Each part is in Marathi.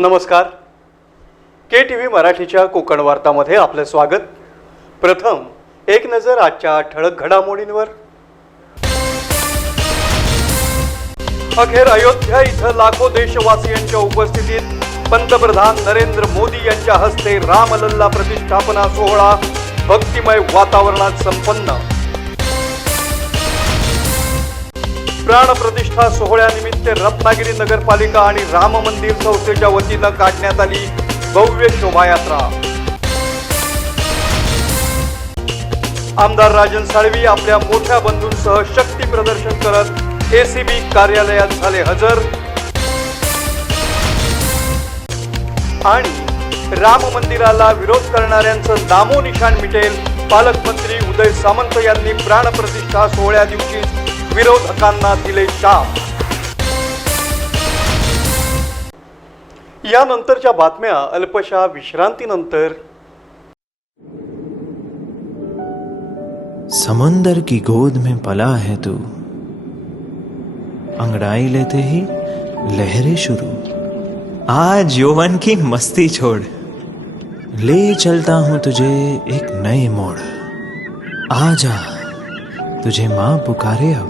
नमस्कार. के टी व्ही मराठीच्या कोकण वार्तामध्ये आपलं स्वागत. प्रथम एक नजर आजच्या ठळक घडामोडींवर. अखेर अयोध्या इथं लाखो देशवासियांच्या उपस्थितीत पंतप्रधान नरेंद्र मोदी यांच्या हस्ते रामलल्ला प्रतिष्ठापना सोहळा भक्तिमय वातावरणात संपन्न. प्राणप्रतिष्ठा सोहळ्यानिमित्त रत्नागिरी नगरपालिका आणि राम मंदिर संस्थेच्या वतीनं काढण्यात आली भव्य शोभायात्रा. आमदार राजन साळवी आपल्या मोठ्या बंधूंसह शक्ती प्रदर्शन करत एसीबी कार्यालयात झाले हजर. आणि राम मंदिराला विरोध करणाऱ्यांचं नामोनिशाण मिटेल पालकमंत्री उदय सामंत यांनी प्राणप्रतिष्ठा सोहळ्या दिवशी विरोधकांना दिले शाप. यानंतरच्या बातम्या अल्पशा विश्रांतीनंतर. समुंदर की गोद में पला है तू. अंगड़ाई लेते ही लहरें शुरू. आज यौवन की मस्ती छोड़. ले चलता हूँ तुझे एक नए मोड़. आजा तुझे माँ पुकारे अब.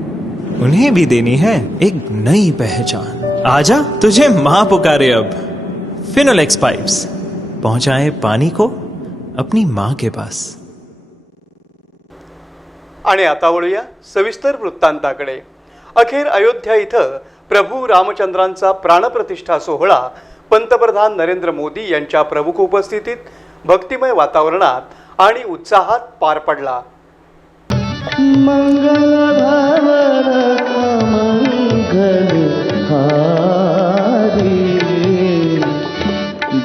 उन्हें भी देनी है एक नई पहचान। आजा तुझे माँ पुकारे अब। फिनोलेक्स पाइप्स पहुंचाए पानी को अपनी माँ के पास। आणि आता वळूया सविस्तर वृत्तांताकडे. अखेर अयोध्या इथं प्रभू रामचंद्रांचा प्राणप्रतिष्ठा सोहळा पंतप्रधान नरेंद्र मोदी यांच्या प्रमुख उपस्थितीत भक्तिमय वातावरणात आणि उत्साहात पार पडला.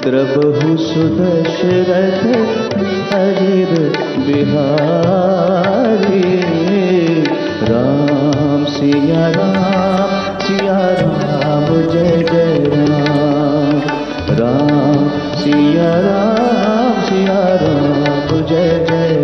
द्रबहु सुदशरथ हरिर बिहारी। राम सिया राम सिया राम जय जय राम। राम सिया राम सिया राम जय जय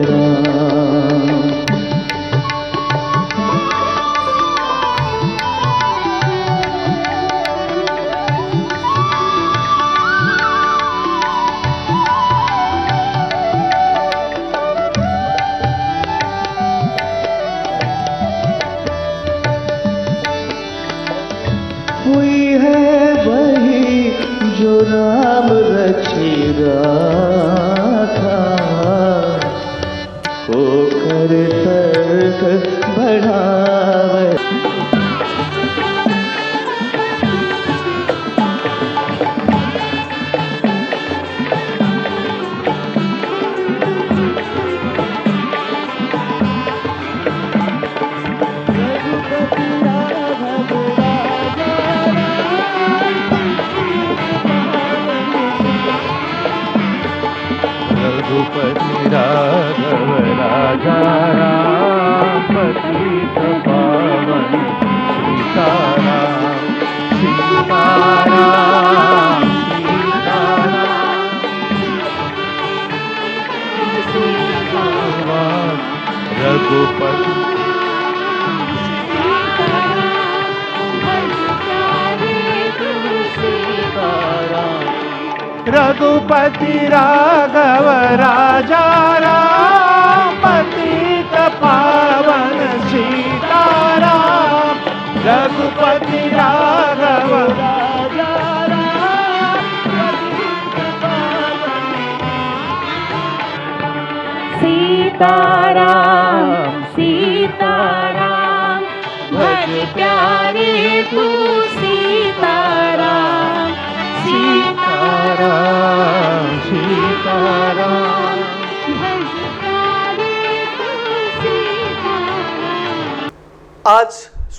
रघुपति राघव राजा राम पतित पावन सीताराम रघुपति राघव राजा सीताराम सीताराम भज प्यारे तू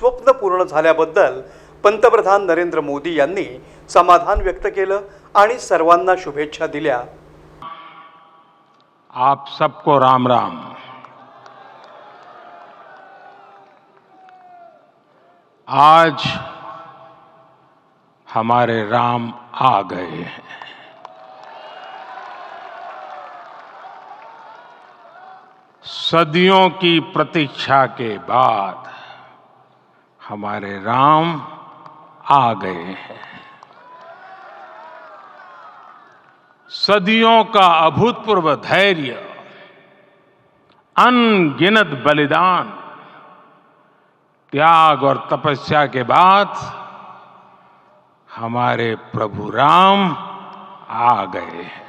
स्वप्न पूर्ण झाल्याबद्दल पंतप्रधान नरेंद्र मोदी यांनी समाधान व्यक्त केलं आणि सर्वांना शुभेच्छा दिल्या. आप सबको राम राम. आज हमारे राम आ गए हैं। सदियों की प्रतीक्षा के बाद हमारे राम आ गए हैं। सदियों का अभूतपूर्व धैर्य, अनगिनत बलिदान, त्याग और तपस्या के बाद हमारे प्रभु राम आ गए हैं।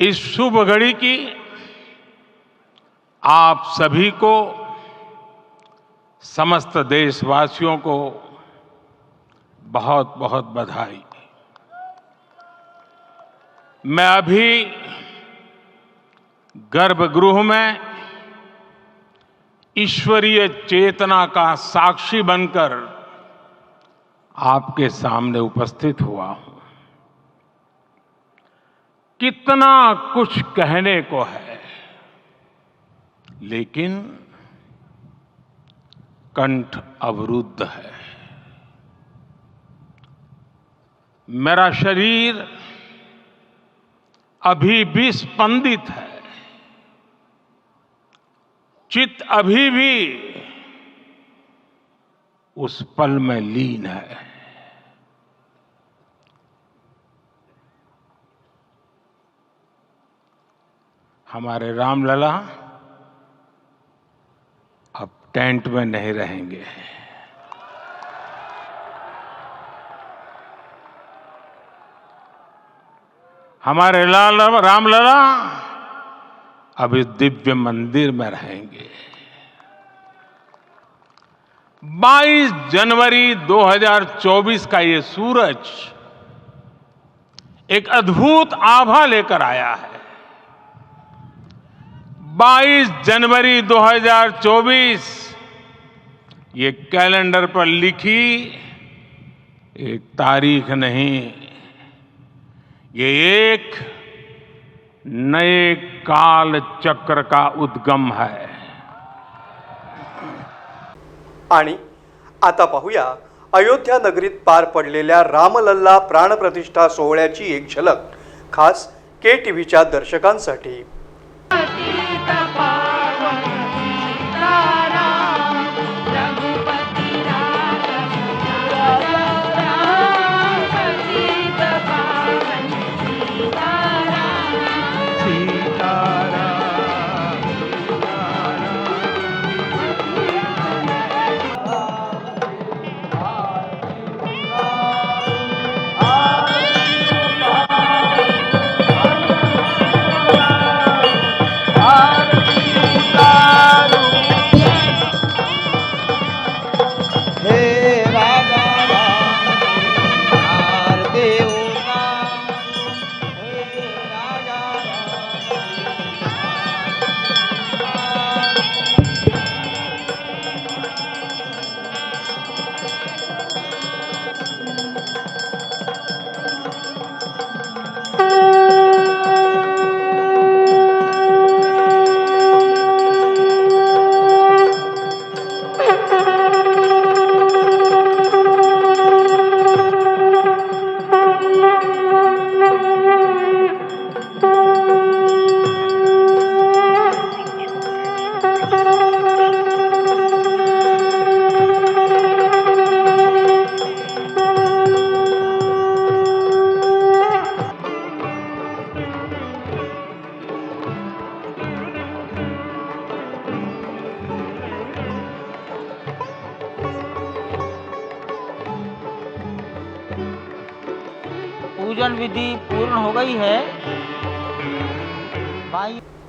इस शुभ घड़ी की आप सभी को, समस्त देशवासियों को बहुत बहुत बधाई। मैं अभी गर्भगृह में ईश्वरीय चेतना का साक्षी बनकर आपके सामने उपस्थित हुआ हूँ। कितना कुछ कहने को है। लेकिन कंठ अवरुद्ध है। मेरा शरीर अभी भी स्पंदित है। चित्त अभी भी उस पल में लीन है। हमारे रामलला टेंट में नहीं रहेंगे। हमारे लाल रामलला अब इस दिव्य मंदिर में रहेंगे। 22 जनवरी 2024 का ये सूरज एक अद्भुत आभा लेकर आया है। 22 जनवरी 2024 ये कैलेंडर पर लिखी एक तारीख नहीं ये एक नए काल चक्र का उद्गम है। आणि आता पाहूया अयोध्या नगरीत पार पडलेल्या रामलल्ला प्राणप्रतिष्ठा सोहळ्याची एक झलक खास के टी व्हीच्या दर्शकांसाठी. etapa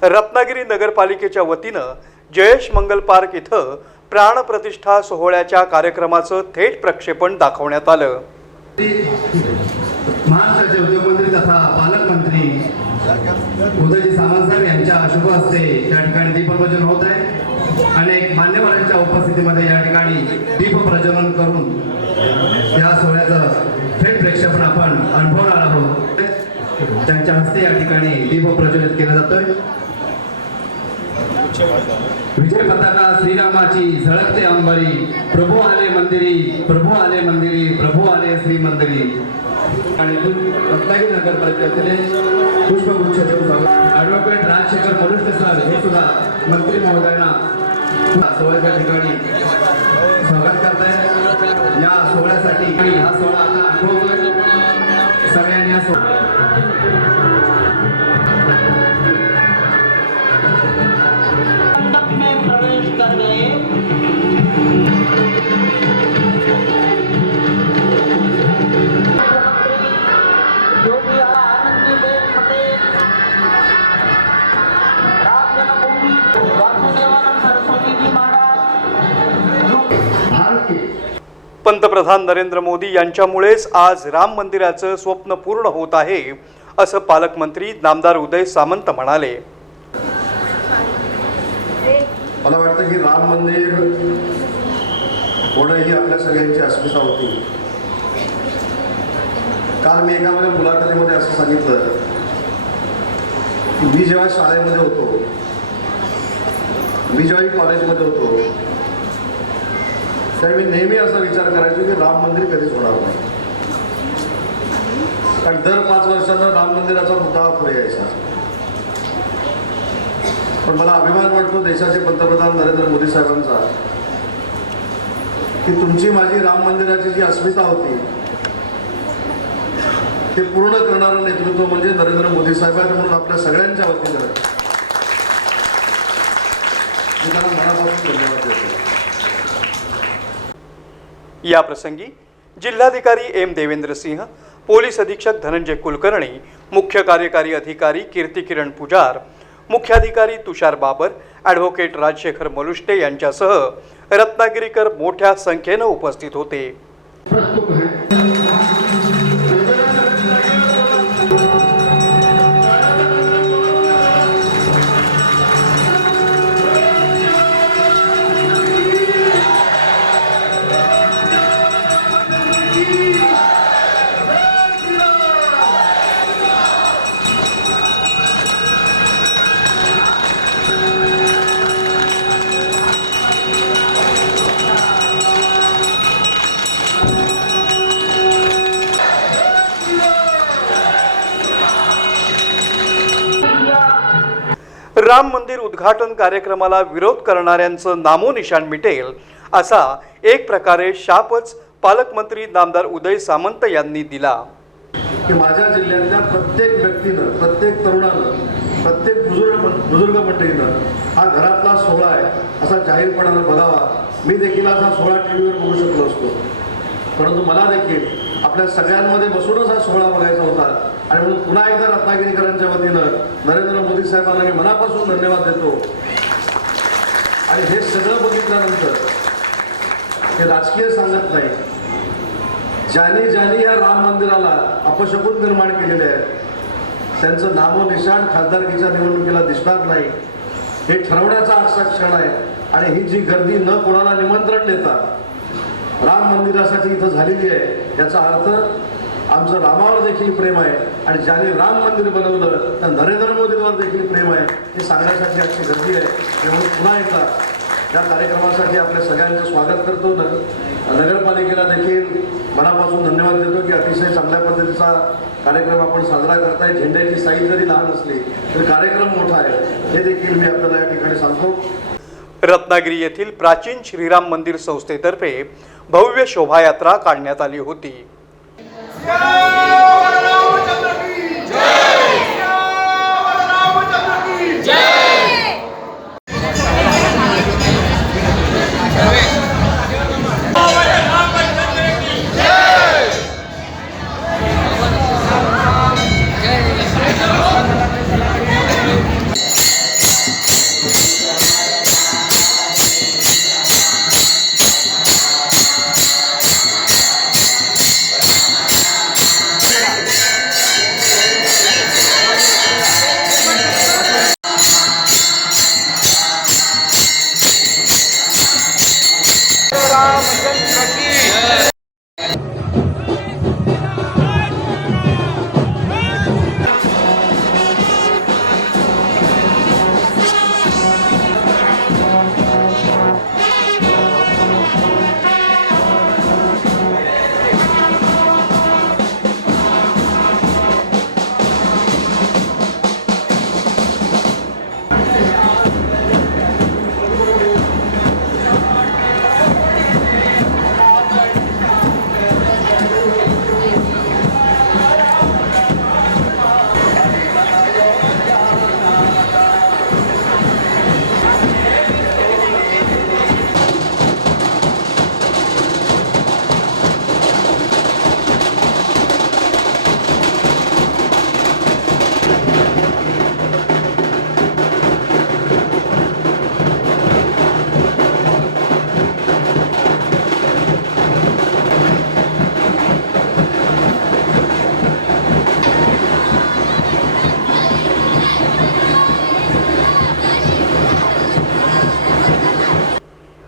रत्नागिरी नगरपालिकेच्या वतीनं जयेश मंगल पार्क इथं प्राणप्रतिष्ठा सोहळ्याच्या कार्यक्रमाचं थेट प्रक्षेपण दाखवण्यात आलं. महाराष्ट्राचे उद्योगमंत्री तथा पालकमंत्री उदयजी सामंत साहेब यांच्या शुभ हस्ते या ठिकाणी दीपप्रज्वलन होत आहे. अनेक मान्यवरांच्या उपस्थितीमध्ये या ठिकाणी दीप प्रज्वलन करून या सोहळ्याचं थेट प्रेक्षेपण आपण अनुभवणार आहोत. त्यांच्या हस्ते या ठिकाणी दीप प्रज्वलित केला जातोय. विजय पताका श्रीरामाची झळकते अंबरी. प्रभू आले मंदिरी प्रभू आले मंदिरी प्रभू आले श्री मंदिरी. आणि रत्नागिरी नगर परिषदेने पुष्पगुच्छ देऊन स्वागत ॲडव्होकेट राजशेखर मनुष्य सर हे सुद्धा मंत्री महोदयांना सोहळ्याच्या ठिकाणी स्वागत करताय. या सोहळ्यासाठी हा सोहळा आता आठवतोय. सगळ्यांनी या सोहळा पंतप्रधान नरेंद्र मोदी यांच्यामुळेच आज राम मंदिराचं स्वप्न पूर्ण होत आहे असं पालकमंत्री नामदार उदय सामंत म्हणाले. मला वाटतं की राम मंदिर होणं ही आपल्या सगळ्यांची अस्मिता होती. काल मी एकामध्ये मुलाखतीमध्ये असं सांगितलं मी जेव्हा शाळेमध्ये होतो मी जेव्हा कॉलेजमध्ये होतो त्यावेळी मी नेहमी असा विचार करायचो की राम मंदिर कधीच होणार नाही. कारण दर पाच वर्षांना राम मंदिराचा मुद्दा पुढे यायचा. पण मला अभिमान वाटतो देशाचे पंतप्रधान नरेंद्र मोदी साहेबांचा की तुमची माझी राम मंदिराची जी अस्मिता होती ते पूर्ण करणारं नेतृत्व म्हणजे नरेंद्र मोदी साहेब आहेत म्हणून आपल्या सगळ्यांच्या वतीनं मी त्यांना मनापासून धन्यवाद देतो. याप्रसंगी जिल्हाधिकारी एम देवेंद्र सिंह पोलीस अधीक्षक धनंजय कुलकर्णी मुख्य कार्यकारी अधिकारी कीर्ती किरण पुजार मुख्याधिकारी तुषार बाबर ॲडव्होकेट राजशेखर मलुष्टे यांच्यासह रत्नागिरीकर मोठ्या संख्येनं उपस्थित होते. राम मंदिर उद्घाटन कार्यक्रमाला विरोध करणाऱ्यांचं नामोनिशाण मिटेल असा एक प्रकारे शापच पालकमंत्री नामदार उदय सामंत यांनी दिला. की माझ्या जिल्ह्यातल्या प्रत्येक व्यक्तीनं प्रत्येक तरुणानं प्रत्येक बुजुर्ग बुजुर्ग मंडळीनं हा घरातला सोहळा आहे असा जाहीरपणानं बघावा. मी देखील असा सोहळा टी व्हीवर बघू शकलो असतो. परंतु मला देखील आपल्या सगळ्यांमध्ये बसूनच हा सोहळा बघायचा होता. आणि म्हणून पुन्हा एकदा रत्नागिरीकरांच्या वतीनं नरेंद्र मोदी साहेबांना मी मनापासून धन्यवाद देतो. आणि हे सगळं बघितल्यानंतर हे राजकीय सांगत नाही. ज्यांनी ज्यांनी या राम मंदिराला अपशकून निर्माण केलेले आहे त्यांचं नामोनिशाण खासदारकीच्या निवडणुकीला दिसणार नाही. हे ठरवण्याचा आजचा क्षण आहे आणि ही जी गर्दी न कोणाला निमंत्रण देता राम मंदिरासाठी इथं झालेली आहे याचा अर्थ आमचं रामावर देखील प्रेम आहे. आणि ज्याने राम मंदिर बनवलं त्या नरेंद्र मोदींवर देखील प्रेम आहे. हे सांगण्यासाठी आजची गर्दी आहे. त्यामुळे पुन्हा एकदा या कार्यक्रमासाठी आपल्या सगळ्यांचं स्वागत करतो. न नगरपालिकेला देखील मनापासून धन्यवाद देतो की अतिशय चांगल्या पद्धतीचा कार्यक्रम आपण साजरा करताय. झेंड्याची साईज जरी लहान असली तरी कार्यक्रम मोठा आहे. हे देखील मी आपल्याला या ठिकाणी सांगतो. रत्नागिरी येथील प्राचीन श्रीराम मंदिर संस्थेतर्फे भव्य शोभायात्रा काढण्यात आली होती. जय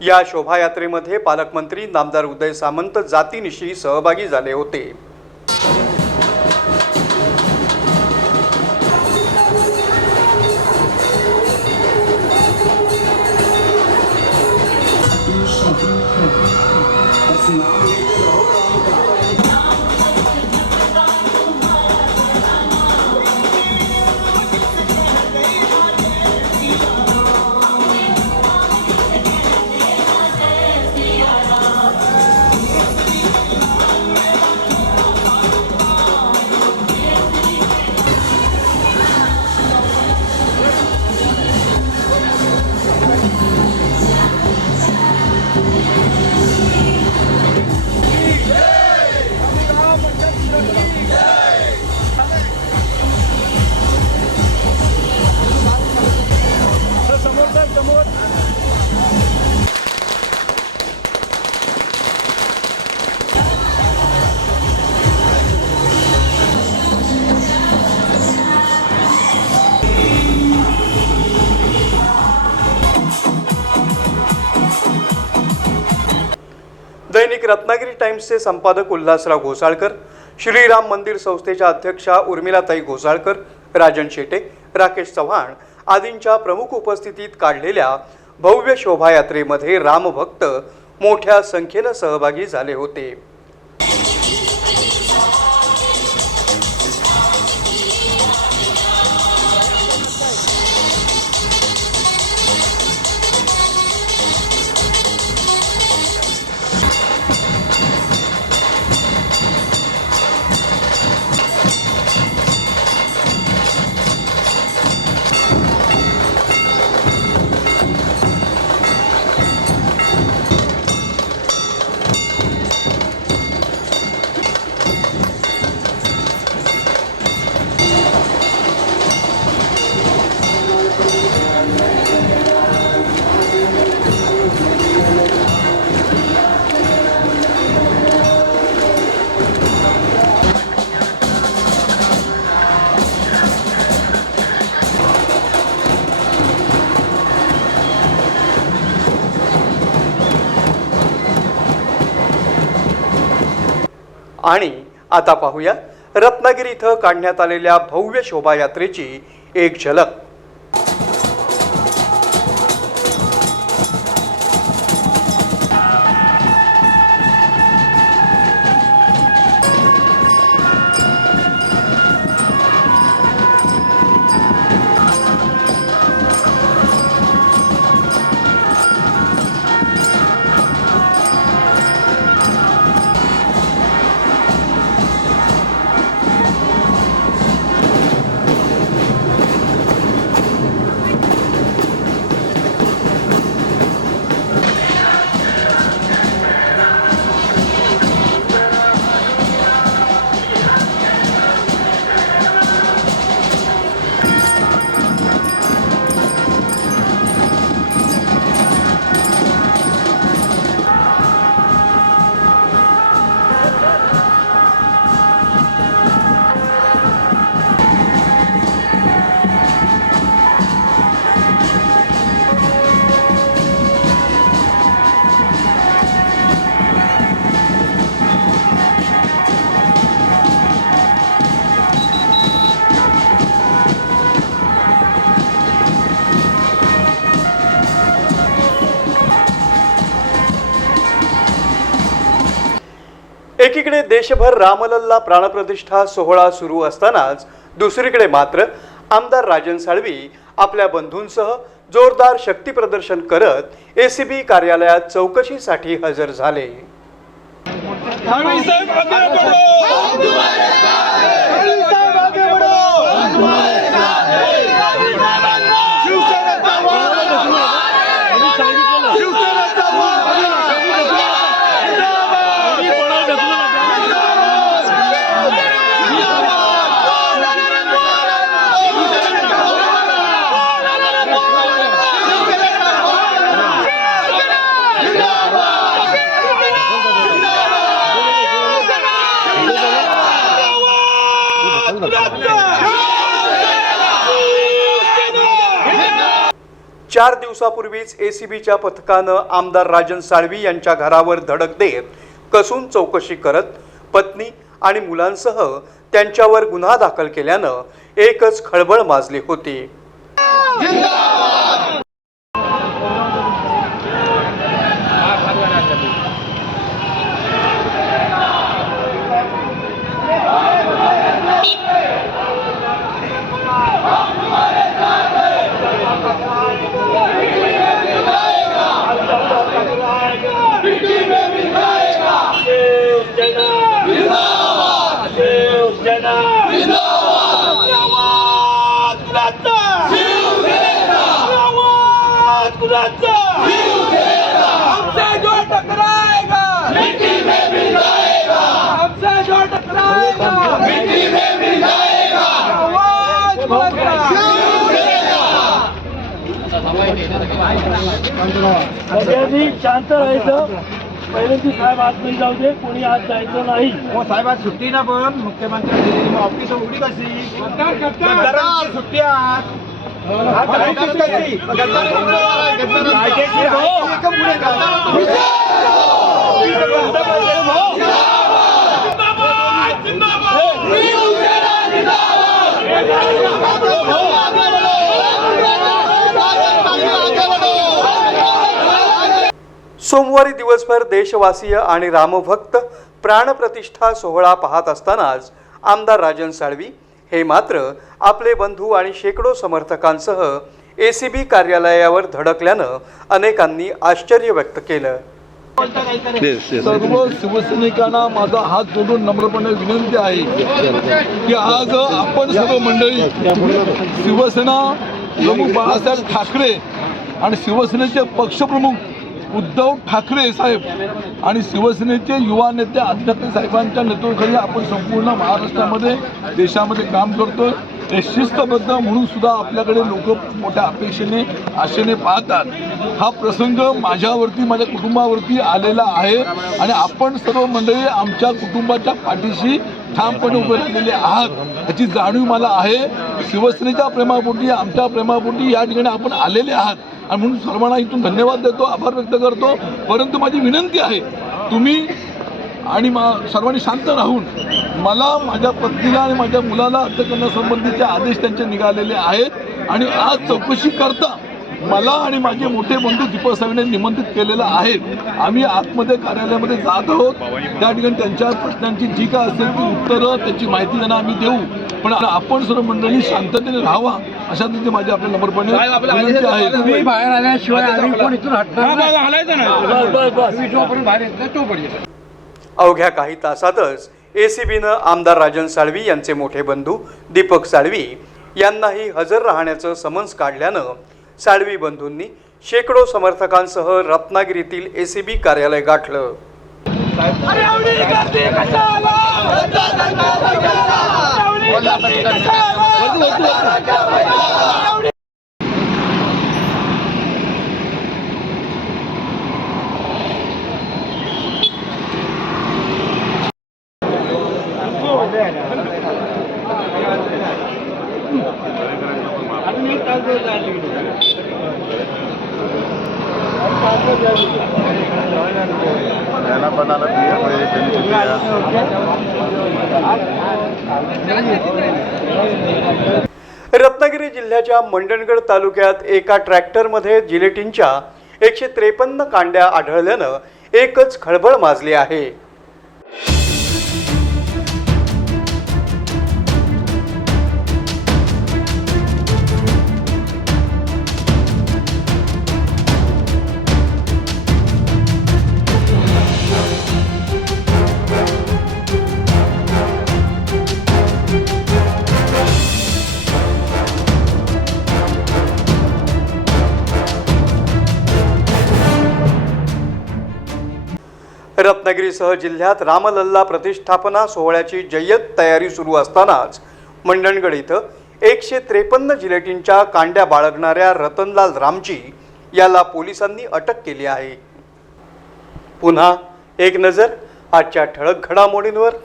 या शोभायात्रेमध्ये पालकमंत्री नामदार उदय सामंत जातीनिशी सहभागी झाले होते. दैनिक रत्नागिरी टाइम्सचे संपादक उल्हासराव घोसाळकर श्रीराम मंदिर संस्थेच्या अध्यक्षा उर्मिलाताई घोसाळकर राजन शेटे राकेश चव्हाण आदींच्या प्रमुख उपस्थितीत काढलेल्या भव्य शोभायात्रेमध्ये रामभक्त मोठ्या संख्येनं सहभागी झाले होते. आता पाहूया. रत्नागिरी इथं काढण्यात आलेल्या भव्य शोभायात्रेची एक झलक. देशभर रामलल्ला प्राणप्रतिष्ठा सोहळा सुरू असतानाच दुसरीकडे मात्र आमदार राजन साळवी आपल्या बंधूंसह जोरदार शक्तीप्रदर्शन करत एसीबी कार्यालयात चौकशीसाठी हजर झाले. चार दिवसापूर्वीच एसीबीच्या पथकानं आमदार राजन साळवी यांच्या घरावर धडक देत कसून चौकशी करत पत्नी आणि मुलांसह त्यांच्यावर गुन्हा दाखल केल्यानं एकच खळबळ माजली होती. सगळ्यांनी शांत राहायचं. पहिल्यांदी साहेब आतमध्ये जाऊ दे कोणी आत जायचं नाही. साहेब आज सुट्टी ना पण. मुख्यमंत्री ऑफिस उघडी कशी? सुट्टी आज. सोमवारी दिवसभर देशवासीय आणि रामभक्त प्राणप्रतिष्ठा सोहळा पाहत असतानाच आमदार राजन साळवी हे मात्र आपले बंधू आणि शेकडो समर्थकांसह एसीबी कार्यालयावर धडकल्यानं अनेकांनी आश्चर्य व्यक्त केलं. सर्व शिवसैनिकांना माझा हात जोडून नम्रपणे विनंती आहे की आज आपण सर्व मंडळी शिवसेना प्रमुख बाळासाहेब ठाकरे आणि शिवसेनेचे पक्षप्रमुख उद्धव ठाकरे साहेब आणि शिवसेनेचे युवा नेते आदित्य साहेबांच्या नेतृत्वाखाली आपण संपूर्ण महाराष्ट्रामध्ये देशामध्ये काम करतोय. हे शिस्तबद्ध म्हणून सुद्धा आपल्याकडे लोक मोठ्या अपेक्षेने आशेने पाहतात. हा प्रसंग माझ्यावरती माझ्या कुटुंबावरती आलेला आहे आणि आपण सर्व मंडळी आमच्या कुटुंबाच्या पाठीशी ठामपणे उभे राहिलेले आहात. याची जाणीव मला आहे. शिवसेनेच्या प्रेमापोटी आमच्या प्रेमापोटी या ठिकाणी आपण आलेले आहात. आणि म्हणून सर्वांना इथून धन्यवाद देतो आभार व्यक्त करतो. परंतु माझी विनंती आहे तुम्ही आणि मा सर्वांनी शांत राहून मला माझ्या पत्नीला आणि माझ्या मुलाला हत्या करण्यासंबंधीचे आदेश त्यांचे निघालेले आहेत आणि आज चौकशी करता मला आणि माझे मोठे बंधू दीपक साहेबांनी निमंत्रित केलेलं आहे. आम्ही आतमध्ये कार्यालयामध्ये जात आहोत. त्या ठिकाणी त्यांच्या प्रश्नांची जी काय असेल ती उत्तरं त्याची माहिती त्यांना आम्ही देऊ. पण आपण सर्व मंडळी शांततेने राहावा अशा रीतीने माझी आपल्या नंबरपणे विनंती आहे. बाहेर आल्याशिवाय आम्ही कोण इथून हटणार नाही. बस, बस, बस. जोपर्यंत बाहेर येत नाही तोपर्यंत अवघ्या काही तासातच एसीबीनं आमदार राजन साळवी यांचे मोठे बंधू दीपक साळवी यांनाही हजर राहण्याचं समन्स काढल्यानं साळवी बंधूंनी शेकडो समर्थकांसह रत्नागिरीतील एसीबी कार्यालय गाठलं. रत्नागिरी जिल्ह्याच्या मंडणगड तालुक्यात एका ट्रॅक्टरमध्ये जिलेटिनच्या एकशे त्रेपन्न कांड्या आढळल्यानं एकच खळबळ माजली आहे. रत्नागिरीसह जिल्ह्यात रामलल्ला प्रतिष्ठापना सोहळ्याची जय्यत तयारी सुरू असतानाच मंडणगड इथं एकशे त्रेपन्न जिलेटिनच्या कांड्या बाळगणाऱ्या रतनलाल रामजी याला पोलिसांनी अटक केली आहे. पुन्हा एक नजर आजच्या ठळक घडामोडींवर.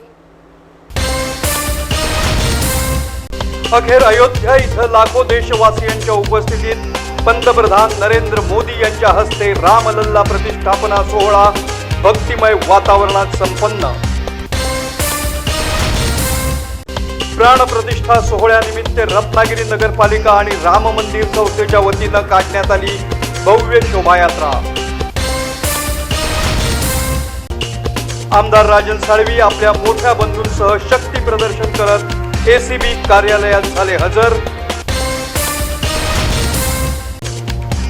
अखेर अयोध्या इथं लाखो देशवासियांच्या उपस्थितीत पंतप्रधान नरेंद्र मोदी यांच्या हस्ते रामलल्ला प्रतिष्ठापना सोहळा भक्तिमय वातावरणात संपन्न. प्राणप्रतिष्ठा सोहळ्यानिमित्त रत्नागिरी नगरपालिका आणि राम मंदिर संस्थेच्या वतीनं काढण्यात आली भव्य शोभायात्रा. आमदार राजन साळवी आपल्या मोठ्या बंधूंसह शक्ती प्रदर्शन करत एसीबी कार्यालयात झाले हजर.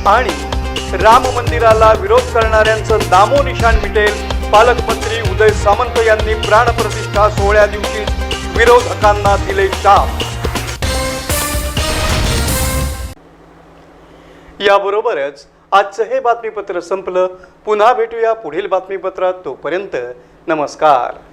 आणि राम मंदिराला विरोध करणाऱ्यांचं नामो मिटेल. पालकमंत्री उदय सामंत यांनी प्राणप्रतिष्ठा सोहळ्या दिवशी विरोधकांना दिले शाप याबरोबरच आजचं हे बातमीपत्र संपलं. पुन्हा भेटूया पुढील बातमीपत्रात तोपर्यंत नमस्कार.